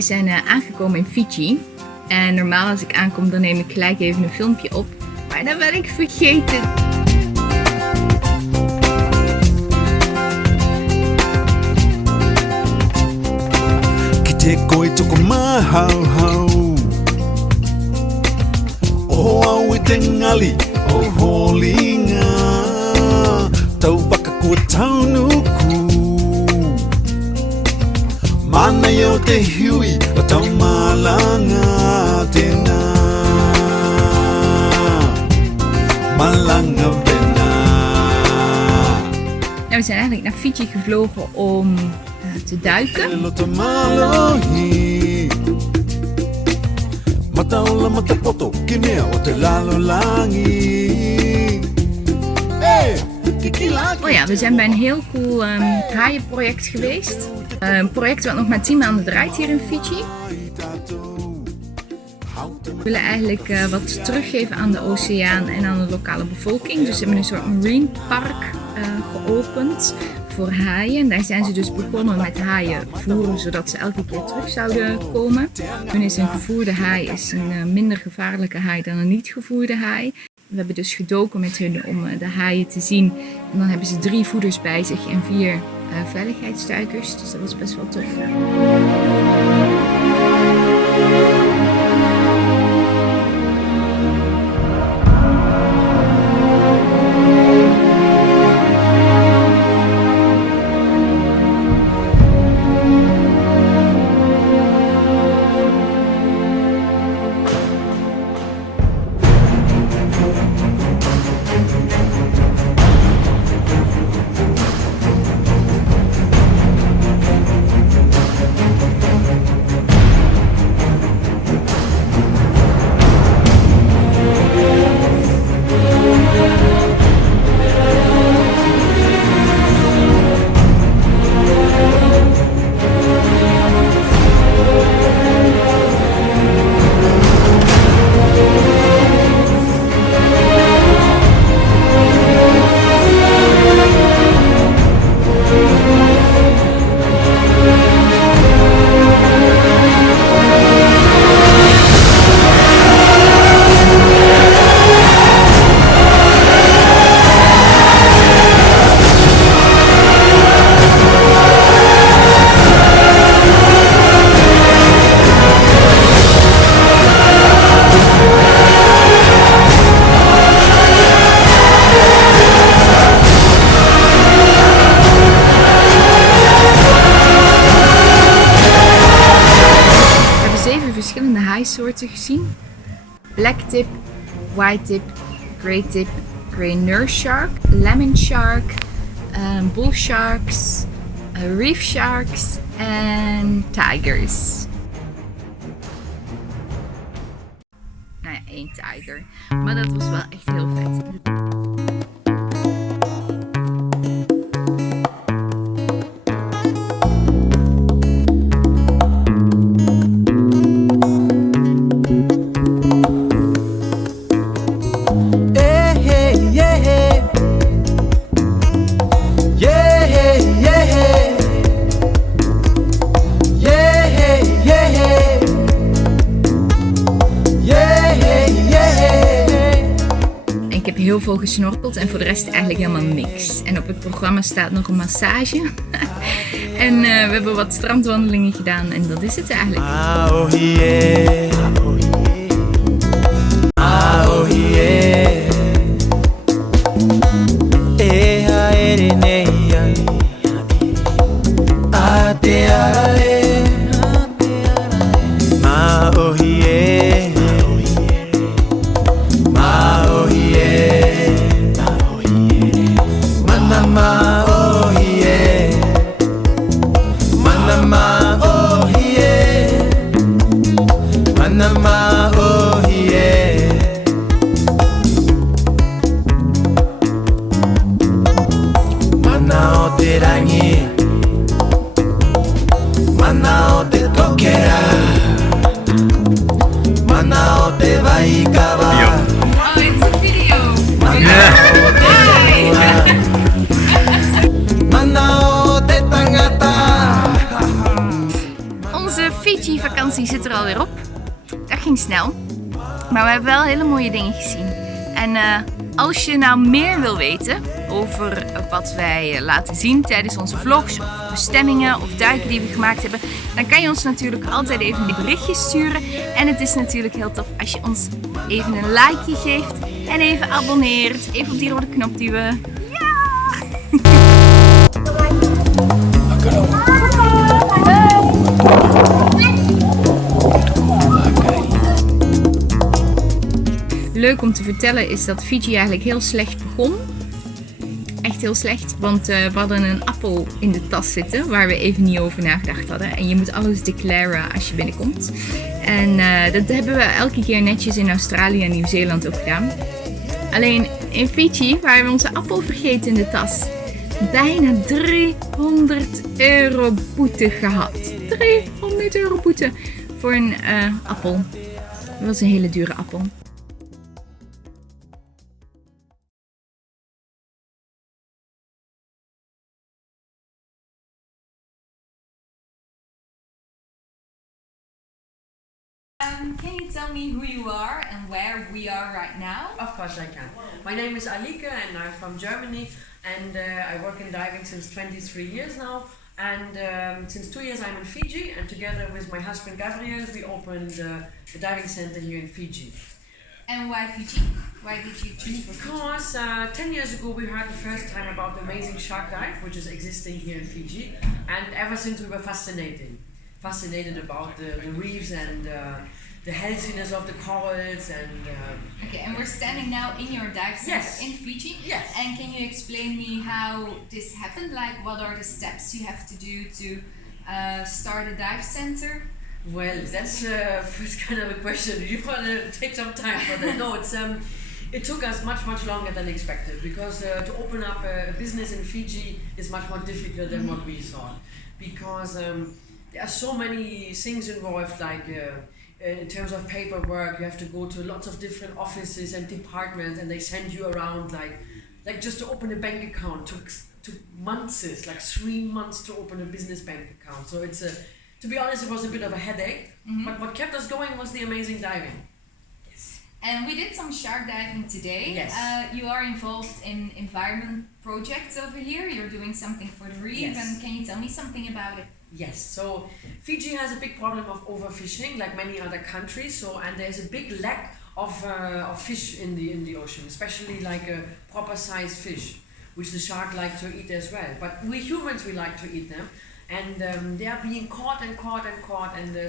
We zijn aangekomen in Fiji. En normaal als ik aankom dan neem ik gelijk even een filmpje op. Maar dat ben ik vergeten. Mana yo te hui, tau malanga tena. Malanga bena. Nou, we zijn eigenlijk naar Fiji gevlogen om te duiken. Oh ja, we zijn bij een heel cool haaienproject geweest. Een project wat nog maar 10 maanden draait hier in Fiji. We willen eigenlijk wat teruggeven aan de oceaan en aan de lokale bevolking. Dus we hebben een soort marine park geopend voor haaien. En daar zijn ze dus begonnen met haaien voeren, zodat ze elke keer terug zouden komen. Nu is een gevoerde haai een minder gevaarlijke haai dan een niet gevoerde haai. We hebben dus gedoken met hun om de haaien te zien. En dan hebben ze 3 voeders bij zich en 4 veiligheidsduikers. Dus dat was best wel tof. Verschillende haaisoorten gezien. Black tip, white tip, grey tip, grey nurse shark, lemon shark, bull sharks, reef sharks en tigers. Nou ja, 1 tiger. Maar dat was wel echt heel vet. Ik heb heel veel gesnorkeld en voor de rest eigenlijk helemaal niks. En op het programma staat nog een massage. En we hebben wat strandwandelingen gedaan en dat is het eigenlijk. Oh yeah. Oh yeah. Manama Fiji-vakantie zit er alweer op. Dat ging snel. Maar we hebben wel hele mooie dingen gezien. En als je nou meer wil weten over wat wij laten zien tijdens onze vlogs, of bestemmingen of duiken die we gemaakt hebben, dan kan je ons natuurlijk altijd even een berichtje sturen. En het is natuurlijk heel tof als je ons even een likeje geeft en even abonneert. Even op die rode knop duwen. Ja! Leuk om te vertellen is dat Fiji eigenlijk heel slecht begon. Echt heel slecht, want we hadden een appel in de tas zitten waar we even niet over nagedacht hadden. En je moet alles declaren als je binnenkomt. En dat hebben we elke keer netjes in Australië en Nieuw Zeeland ook gedaan. Alleen in Fiji waren we onze appel vergeten in de tas. Bijna €300 boete gehad. €300 boete voor een appel. Dat was een hele dure appel. Can you tell me who you are and where we are right now? Of course I can. My name is Alike and I'm from Germany, and I work in diving since 23 years now, and since 2 years I'm in Fiji, and together with my husband Gabriel we opened the diving center here in Fiji. And why Fiji? Why did you choose for Fiji? Because 10 years ago we heard the first time about the amazing shark dive which is existing here in Fiji, and ever since we were fascinated about the reefs and the healthiness of the corals and okay, and we're standing now in your dive center yes. in Fiji. Yes. And can you explain me how this happened? Like, what are the steps you have to do to start a dive center? Well, that's kind of a question. You want to take some time for that. No, it took us much longer than expected, because to open up a business in Fiji is much more difficult than what we thought, because there are so many things involved, like in terms of paperwork, you have to go to lots of different offices and departments, and they send you around like just to open a bank account took months, like 3 months to open a business bank account. So it's to be honest, it was a bit of a headache, but what kept us going was the amazing diving. Yes. And we did some shark diving today. Yes. You are involved in environment projects over here. You're doing something for the reef, Yes. and can you tell me something about it? Yes, so Fiji has a big problem of overfishing, like many other countries. And there's a big lack of fish in the ocean, especially like a proper sized fish, which the shark like to eat as well. But we humans, we like to eat them, and they are being caught, and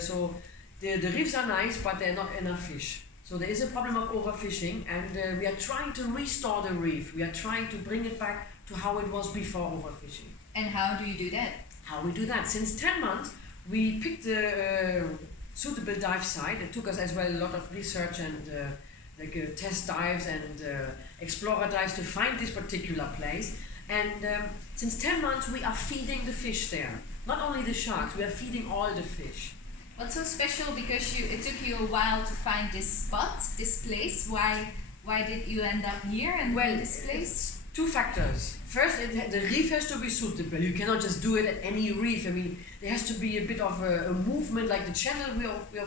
so the reefs are nice, but they're not enough fish. So there is a problem of overfishing, and we are trying to restore the reef. We are trying to bring it back to how it was before overfishing. And how do you do that? How we do that? Since 10 months, we picked a suitable dive site. It took us as well a lot of research and test dives and explorer dives to find this particular place. And since 10 months, we are feeding the fish there. Not only the sharks, we are feeding all the fish. What's so special? Because it took you a while to find this spot, this place. Why did you end up here and in this place? Two factors. First, the reef has to be suitable. You cannot just do it at any reef. I mean, there has to be a bit of a movement, like the channel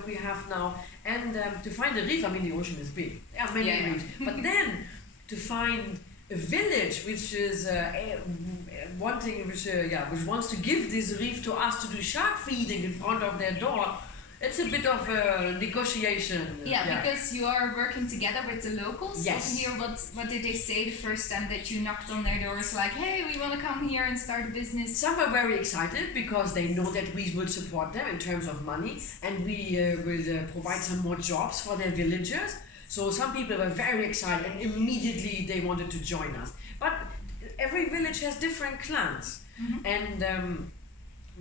we have now. And to find the reef, I mean, the ocean is big. There are many reefs. But then, to find a village which is which wants to give this reef to us to do shark feeding in front of their door, it's a bit of a negotiation. Yeah, because you are working together with the locals. Yes. Over here, what did they say the first time that you knocked on their doors? Like, hey, we want to come here and start a business. Some are very excited because they know that we will support them in terms of money, and we will provide some more jobs for their villagers. So some people were very excited, and immediately they wanted to join us. But every village has different clans, and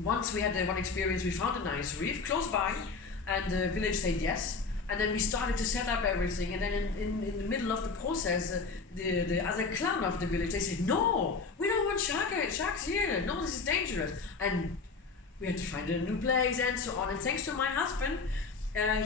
once we had one experience, we found a nice reef close by, and the village said yes. And then we started to set up everything, and then in the middle of the process, the other clan of the village, they said, no, we don't want sharks here, no, this is dangerous. And we had to find a new place and so on. And thanks to my husband,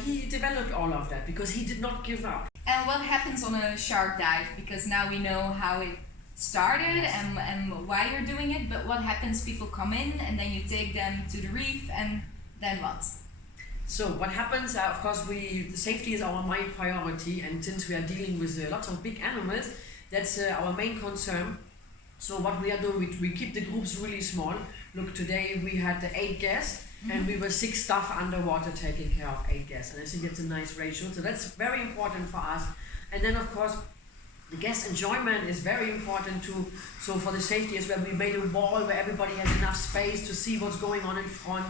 he developed all of that because he did not give up. And what happens on a shark dive? Because now we know how it started and why you're doing it, but what happens? People come in and then you take them to the reef, and then what? So what happens, of course, the safety is our main priority, and since we are dealing with lots of big animals, that's our main concern. So what we are doing, we keep the groups really small. Look, today we had 8 guests, and we were 6 staff underwater taking care of 8 guests, and I think it's a nice ratio. So that's very important for us. And then of course, the guest enjoyment is very important too. So for the safety as well, we made a wall where everybody has enough space to see what's going on in front,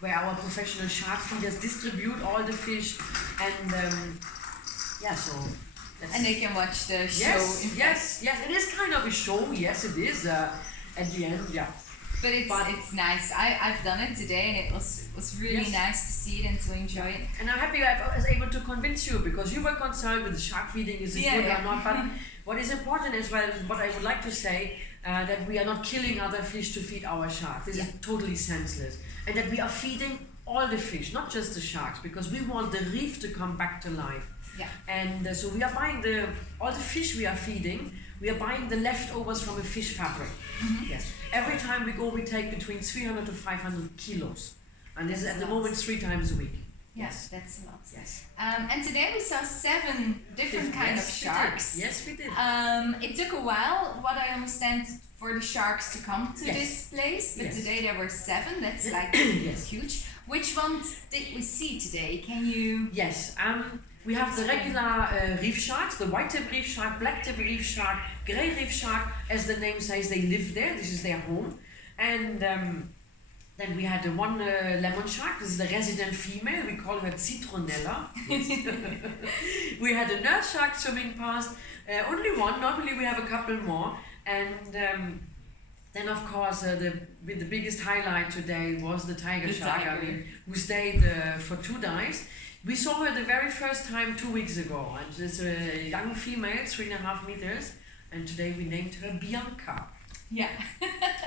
where our professional shark feeders distribute all the fish, and so. And they can watch the show. Yes, it is kind of a show. Yes, it is. At the end, yeah. But it's nice. I've done it today, and it was really nice to see it and to enjoy it. And I'm happy I was able to convince you, because you were concerned with the shark feeding, is it good or not. But what is important as well, what I would like to say, that we are not killing other fish to feed our sharks. This is totally senseless. And that we are feeding all the fish, not just the sharks, because we want the reef to come back to life. Yeah. And so we are buying all the fish we are feeding, we are buying the leftovers from a fish fabric. Yes. Every time we go, we take between 300 to 500 kilos. And this is at the moment 3 times a week. Yes, that's a lot. Yes. And today we saw 7 different kind of sharks. Yes, we did. It took a while, what I understand, for the sharks to come to this place, but today there were 7. That's like huge. Which ones did we see today? Can you? Yes. We have the regular reef sharks, the white-tip reef shark, black-tip reef shark, grey reef shark. As the name says, they live there. This is their home. And then we had the one lemon shark. This is the resident female. We call her Citronella. We had a nurse shark swimming past. Only one. Normally we have a couple more. And then of course the biggest highlight today was the tiger shark. Who stayed for 2 dives. We saw her the very first time 2 weeks ago, and she's a young female, 3.5 meters, and today we named her Bianca. Yeah.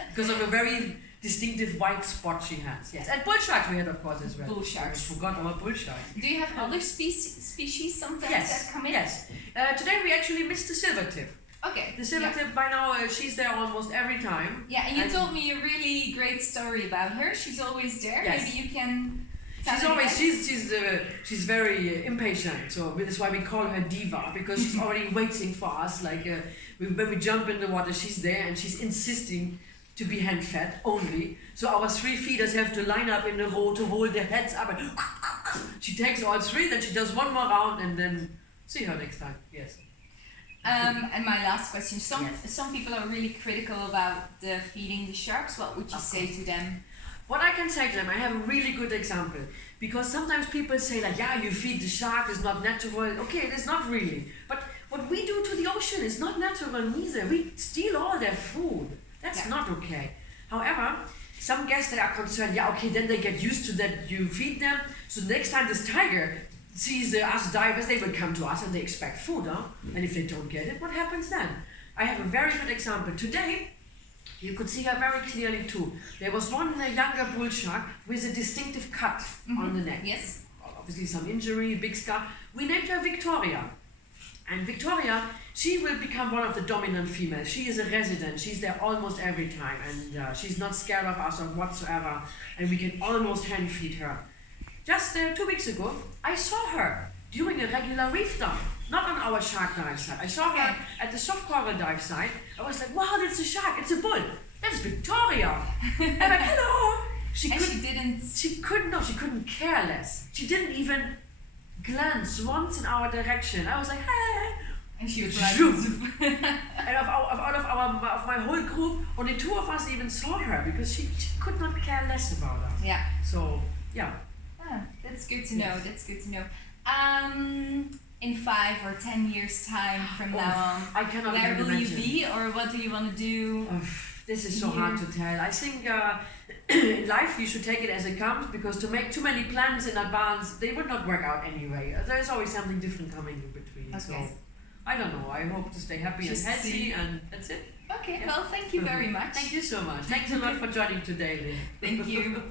Because of a very distinctive white spot she has. Yes. And bull sharks we had, of course, as well. Bull sharks. I forgot about bull sharks. Do you have other species sometimes that come in? Yes. Today we actually missed the silvertip. Okay. The silvertip, by now, she's there almost every time. Yeah, and you told me a really great story about her. She's always there. Yes. Maybe you can. She's very impatient, so that's why we call her Diva, because she's already waiting for us. Like when we jump in the water, she's there and she's insisting to be hand fed only. So our 3 feeders have to line up in a row to hold their heads up, and she takes all 3, then she does 1 more round, and then see her next time. Yes. And my last question: some people are really critical about the feeding the sharks. What would you say to them? What I can say to them, I have a really good example, because sometimes people say like, yeah, you feed the shark, it's not natural. Okay, it is not really. But what we do to the ocean is not natural neither. We steal all their food. That's not okay. However, some guests that are concerned, then they get used to that you feed them. So the next time this tiger sees us divers, they will come to us and they expect food, huh? And if they don't get it, what happens then? I have a very good example. Today, you could see her very clearly too. There was one younger bull shark with a distinctive cut on the neck. Yes. Obviously some injury, big scar. We named her Victoria. And Victoria, she will become one of the dominant females. She is a resident. She's there almost every time. And she's not scared of us or whatsoever. And we can almost hand feed her. Just 2 weeks ago, I saw her during a regular reef dive. Not on our shark dive site. I saw her at the soft coral dive site. I was like, wow, that's a shark, it's a bull. That's Victoria. I'm like, hello. She couldn't care less. She didn't even glance once in our direction. I was like, hey. And she was like, and of my whole group, only 2 of us even saw her, because she could not care less about us. Yeah. So, yeah. Ah, that's good to know. That's good to know. In 5 or 10 years time from now on, I cannot where even will imagine. you be, or what do you want to do? This is so hard to tell. I think in life you should take it as it comes, because to make too many plans in advance, they would not work out anyway. There's always something different coming in between. Okay. So I don't know. I hope to stay happy and healthy, and that's it. Okay, well, thank you very much. Thank you so much. Thanks a lot for joining today, Lynn. Thank you.